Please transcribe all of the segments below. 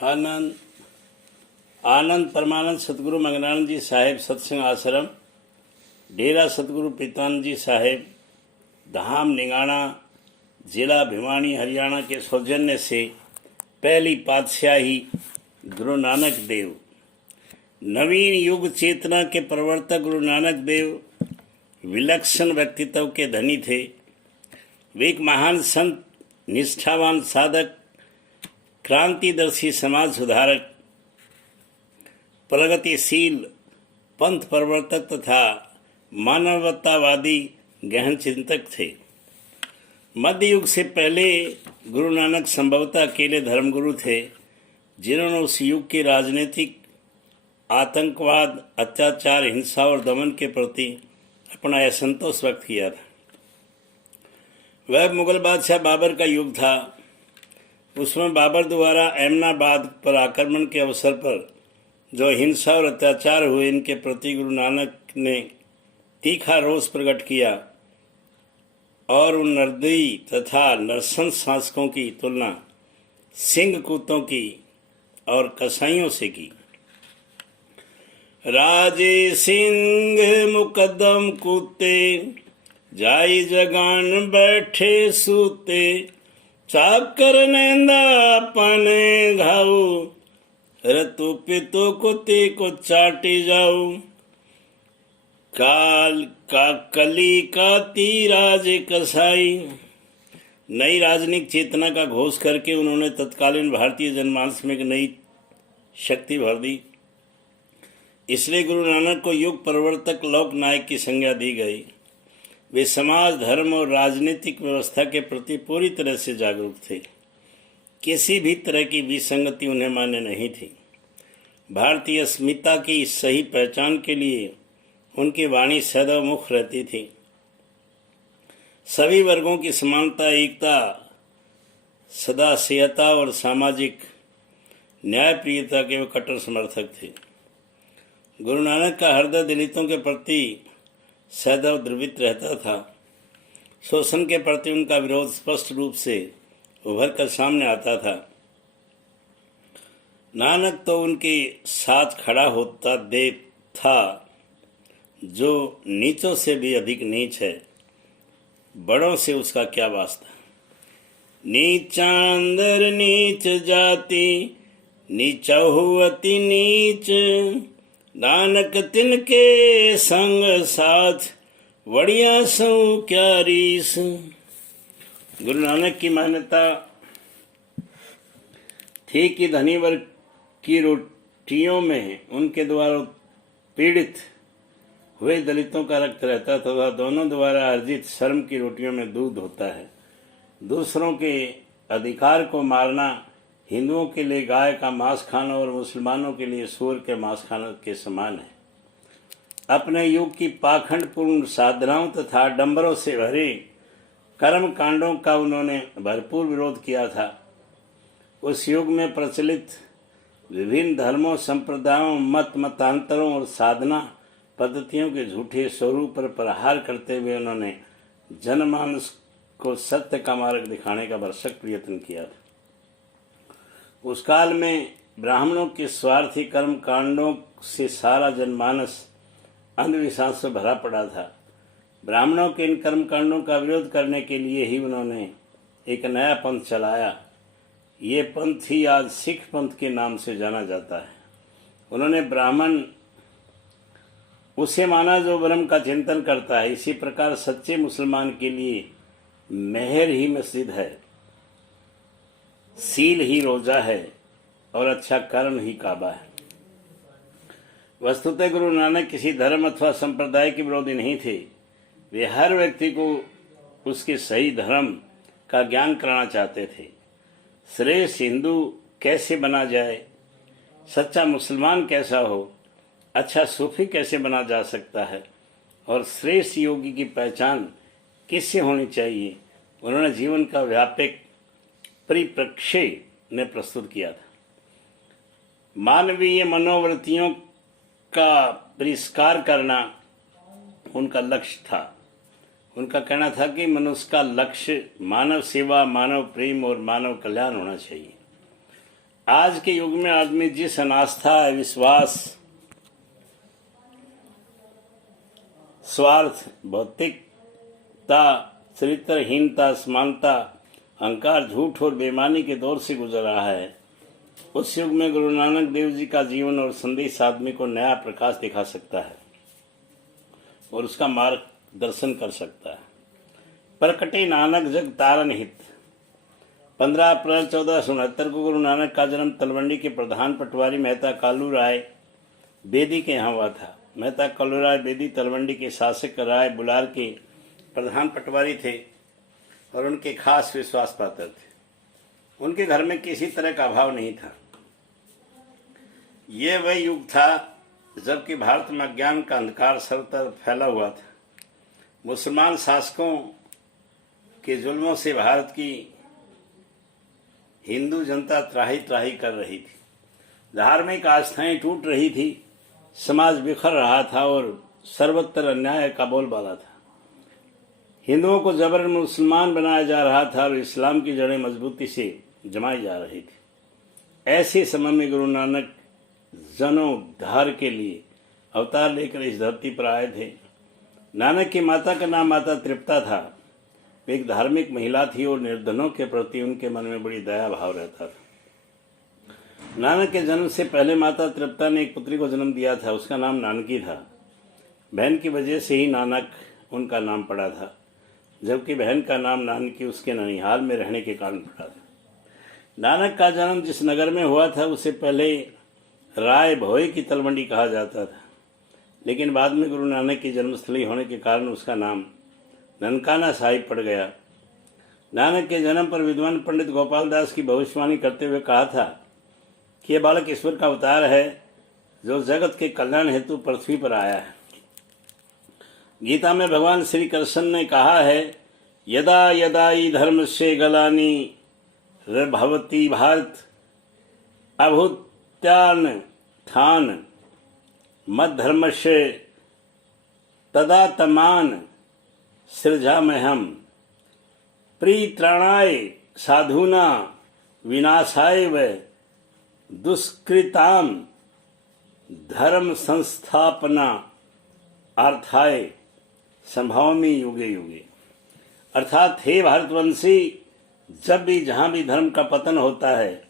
आनंद आनंद परमानंद सतगुरु मंगलानंद जी साहेब सत्संग आश्रम, डेरा सतगुरु प्रीतानंद जी साहेब, धाम निगाना, जिला भिवानी, हरियाणा के सौजन्य से पहली पातशाही गुरु नानक देव, नवीन युग चेतना के प्रवर्तक गुरु नानक देव विलक्षण व्यक्तित्व के धनी थे। वे एक महान संत, निष्ठावान साधक, क्रांतिदर्शी समाज सुधारक, प्रगतिशील पंथ प्रवर्तक तथा मानवतावादी गहन चिंतक थे। मध्य युग से पहले गुरु नानक संभवतः अकेले धर्मगुरु थे, जिन्होंने उस युग के राजनीतिक आतंकवाद, अत्याचार, हिंसा और दमन के प्रति अपना असंतोष व्यक्त किया था। वह मुगल बादशाह बाबर का युग था। उसमें बाबर द्वारा एमनाबाद पर आक्रमण के अवसर पर जो हिंसा और अत्याचार हुए, इनके प्रति गुरु नानक ने तीखा रोष प्रकट किया और उन निर्दयी तथा नरसंस शासकों की तुलना सिंह कुत्तों की और कसाईयों से की। राजे सिंह मुकदम कुत्ते, जाई जगान बैठे सूते, चाकर नेंदा पाने घाऊ, रतु पितो कुत्ते को चाटी जाऊ, काल का कली का तीराज कसाई। नई राजनीतिक चेतना का घोष करके उन्होंने तत्कालीन भारतीय जनमानस में एक नई शक्ति भर दी। इसलिए गुरु नानक को युग प्रवर्तक, लोक नायक की संज्ञा दी गई। वे समाज, धर्म और राजनीतिक व्यवस्था के प्रति पूरी तरह से जागरूक थे। किसी भी तरह की विसंगति उन्हें मान्य नहीं थी। भारतीय अस्मिता की सही पहचान के लिए उनकी वाणी सदैव मुख रहती थी। सभी वर्गों की समानता, एकता, सदाशयता और सामाजिक न्यायप्रियता के वे कट्टर समर्थक थे। गुरु नानक का हृदय दलितों के प्रति सदैव द्रवित रहता था। शोषण के प्रति उनका विरोध स्पष्ट रूप से उभर कर सामने आता था। नानक तो उनके साथ खड़ा होता दे था जो नीचों से भी अधिक नीच है, बड़ों से उसका क्या वास्ता। नीचा अंदर नीच जाति, नीचा हुअति नीच, नानक तिनके संग साथ, वड़िया सौ क्या रीस। गुरु नानक की मान्यता थी कि धनी वर्ग की रोटियों में उनके द्वारा पीड़ित हुए दलितों का रक्त रहता तथा दोनों द्वारा अर्जित श्रम की रोटियों में दूध होता है। दूसरों के अधिकार को मारना हिंदुओं के लिए गाय का मांस खाना और मुसलमानों के लिए सूअर के मांस खाना के समान है। अपने युग की पाखंडपूर्ण साधनाओं तथा आडंबरों से भरे कर्म कांडों का उन्होंने भरपूर विरोध किया था। उस युग में प्रचलित विभिन्न धर्मों, संप्रदायों, मतांतरों और साधना पद्धतियों के झूठे स्वरूप पर प्रहार करते हुए उन्होंने जनमानस को सत्य का मार्ग दिखाने का भरसक प्रयत्न किया था। उस काल में ब्राह्मणों के स्वार्थी कर्म कांडों से सारा जनमानस अंधविश्वास से भरा पड़ा था। ब्राह्मणों के इन कर्म कांडों का विरोध करने के लिए ही उन्होंने एक नया पंथ चलाया। ये पंथ ही आज सिख पंथ के नाम से जाना जाता है। उन्होंने ब्राह्मण उसे माना जो ब्रह्म का चिंतन करता है। इसी प्रकार सच्चे मुसलमान के लिए मेहर ही मस्जिद है, सील ही रोजा है और अच्छा कर्म ही काबा है। वस्तुतः गुरु नानक किसी धर्म अथवा संप्रदाय के विरोधी नहीं थे। वे हर व्यक्ति को उसके सही धर्म का ज्ञान कराना चाहते थे। श्रेष्ठ हिंदू कैसे बना जाए, सच्चा मुसलमान कैसा हो, अच्छा सूफी कैसे बना जा सकता है और श्रेष्ठ योगी की पहचान किससे होनी चाहिए, उन्होंने जीवन का व्यापक परिप्रेक्ष्य ने प्रस्तुत किया था। मानवीय मनोवृत्तियों का परिष्कार करना उनका लक्ष्य था। उनका कहना था कि मनुष्य का लक्ष्य मानव सेवा, मानव प्रेम और मानव कल्याण होना चाहिए। आज के युग में आदमी जिस अनास्था, विश्वास, स्वार्थ, भौतिकता, चरित्रहीनता, समानता, अहंकार, झूठ और बेईमानी के दौर से गुजर रहा है, उस युग में गुरु नानक देव जी का जीवन और संदेश आदमी को नया प्रकाश दिखा सकता है और उसका मार्गदर्शन कर सकता है। प्रकटे नानक जग तारन हित। 15 अप्रैल 1469 को गुरु नानक का जन्म तलवंडी के प्रधान पटवारी मेहता कालू राय बेदी के यहाँ हुआ था। मेहता कालू राय बेदी तलवंडी के शासक राय बुलार के प्रधान पटवारी थे और उनके खास विश्वास पात्र थे। उनके घर में किसी तरह का अभाव नहीं था। ये वह युग था जबकि भारत में अज्ञान का अंधकार सर्वत्र फैला हुआ था। मुसलमान शासकों के जुल्मों से भारत की हिंदू जनता त्राही त्राही कर रही थी। धार्मिक आस्थाएं टूट रही थी, समाज बिखर रहा था और सर्वत्र अन्याय का बोलबाला था। हिंदुओं को जबरन मुसलमान बनाया जा रहा था और इस्लाम की जड़ें मजबूती से जमाई जा रही थी। ऐसे समय में गुरु नानक जनोद्धार के लिए अवतार लेकर इस धरती पर आए थे। नानक की माता का नाम माता तृप्ता था। वे एक धार्मिक महिला थी और निर्धनों के प्रति उनके मन में बड़ी दया भाव रहता था। नानक के जन्म से पहले माता तृप्ता ने एक पुत्री को जन्म दिया था। उसका नाम नानकी था। बहन की वजह से ही नानक उनका नाम पड़ा था, जबकि बहन का नाम नानकी उसके ननिहाल में रहने के कारण पड़ा था। नानक का जन्म जिस नगर में हुआ था उसे पहले राय भोई की तलवंडी कहा जाता था, लेकिन बाद में गुरु नानक की जन्मस्थली होने के कारण उसका नाम ननकाना साहिब पड़ गया। नानक के जन्म पर विद्वान पंडित गोपाल दास की भविष्यवाणी करते हुए कहा था कि यह बालक ईश्वर का अवतार है जो जगत के कल्याण हेतु पृथ्वी पर आया है। गीता में भगवान श्री कृष्ण ने कहा है, यदा यदा ही धर्म से गलानी भवती भारत अभूत्यान थान मद धर्म से तदा तमान सृजामहम प्रीत्राणाय साधुना विनाशाय व दुष्कृताम धर्म संस्थापना अर्थाय संभावमी युगे युगे। अर्थात हे भारतवंशी, जब भी जहाँ भी धर्म का पतन होता है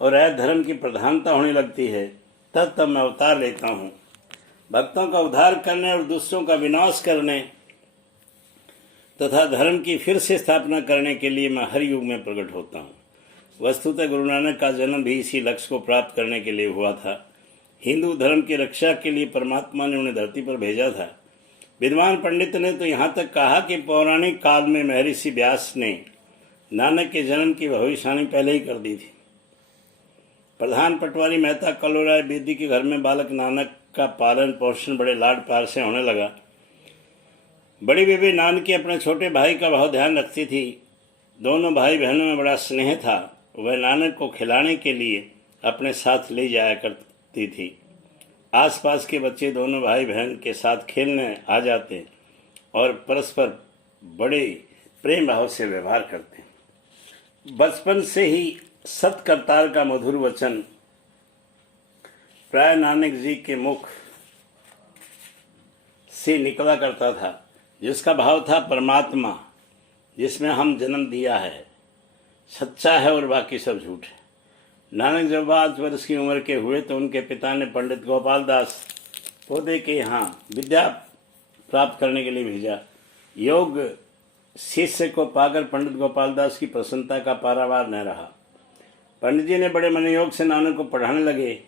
और अधर्म की प्रधानता होने लगती है, तब मैं अवतार लेता हूँ। भक्तों का उद्धार करने और दूसरों का विनाश करने तथा धर्म की फिर से स्थापना करने के लिए मैं हर युग में प्रकट होता हूँ। वस्तुतः गुरु नानक का जन्म भी इसी लक्ष्य को प्राप्त करने के लिए हुआ था। हिंदू धर्म की रक्षा के लिए परमात्मा ने उन्हें धरती पर भेजा था। विद्वान पंडित ने तो यहाँ तक कहा कि पौराणिक काल में महर्षि व्यास ने नानक के जन्म की भविष्यवाणी पहले ही कर दी थी। प्रधान पटवारी मेहता कालूराय बेदी के घर में बालक नानक का पालन पोषण बड़े लाड प्यार से होने लगा। बड़ी बीबी नानकी अपने छोटे भाई का बहुत ध्यान रखती थी। दोनों भाई बहनों में बड़ा स्नेह था। वह नानक को खिलाने के लिए अपने साथ ले जाया करती थी। आसपास के बच्चे दोनों भाई बहन के साथ खेलने आ जाते और परस्पर बड़े प्रेम भाव से व्यवहार करते। बचपन से ही सत करतार का मधुर वचन प्राय नानक जी के मुख से निकला करता था, जिसका भाव था परमात्मा जिसमें हम जन्म दिया है सच्चा है और बाकी सब झूठ है। नानक जब 5 वर्ष की उम्र के हुए तो उनके पिता ने पंडित गोपाल दास पोदे के यहाँ विद्या प्राप्त करने के लिए भेजा। योग शिष्य को पाकर पंडित गोपाल दास की प्रसन्नता का पारावार न रहा। पंडित जी ने बड़े मनोयोग से नानक को पढ़ाने लगे।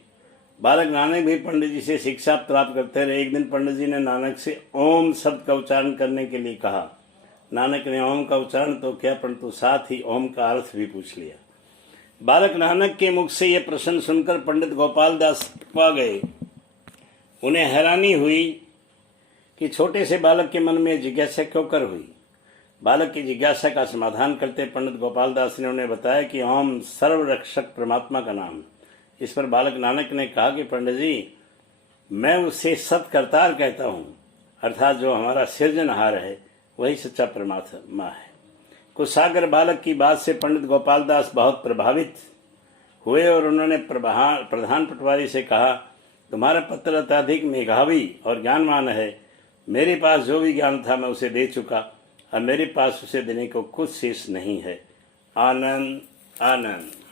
बालक नानक भी पंडित जी से शिक्षा प्राप्त करते रहे। एक दिन पंडित जी ने नानक से ओम शब्द का उच्चारण करने के लिए कहा। नानक ने ओम का उच्चारण तो किया, परंतु साथ ही ओम का अर्थ भी पूछ लिया। बालक नानक के मुख से यह प्रश्न सुनकर पंडित गोपाल दास पा गए। उन्हें हैरानी हुई कि छोटे से बालक के मन में जिज्ञासा क्यों कर हुई। बालक की जिज्ञासा का समाधान करते पंडित गोपाल दास ने उन्हें बताया कि ओम सर्वरक्षक परमात्मा का नाम। इस पर बालक नानक ने कहा कि पंडित जी, मैं उसे सत करतार कहता हूँ, अर्थात जो हमारा सृजनहार है वही सच्चा परमात्मा है। कुशाग्र बालक की बात से पंडित गोपाल दास बहुत प्रभावित हुए और उन्होंने प्रधान पटवारी से कहा, तुम्हारा पत्र अत्यधिक मेधावी और ज्ञानवान है। मेरे पास जो भी ज्ञान था मैं उसे दे चुका, अब मेरे पास उसे देने को कुछ शेष नहीं है। आनंद आनंद।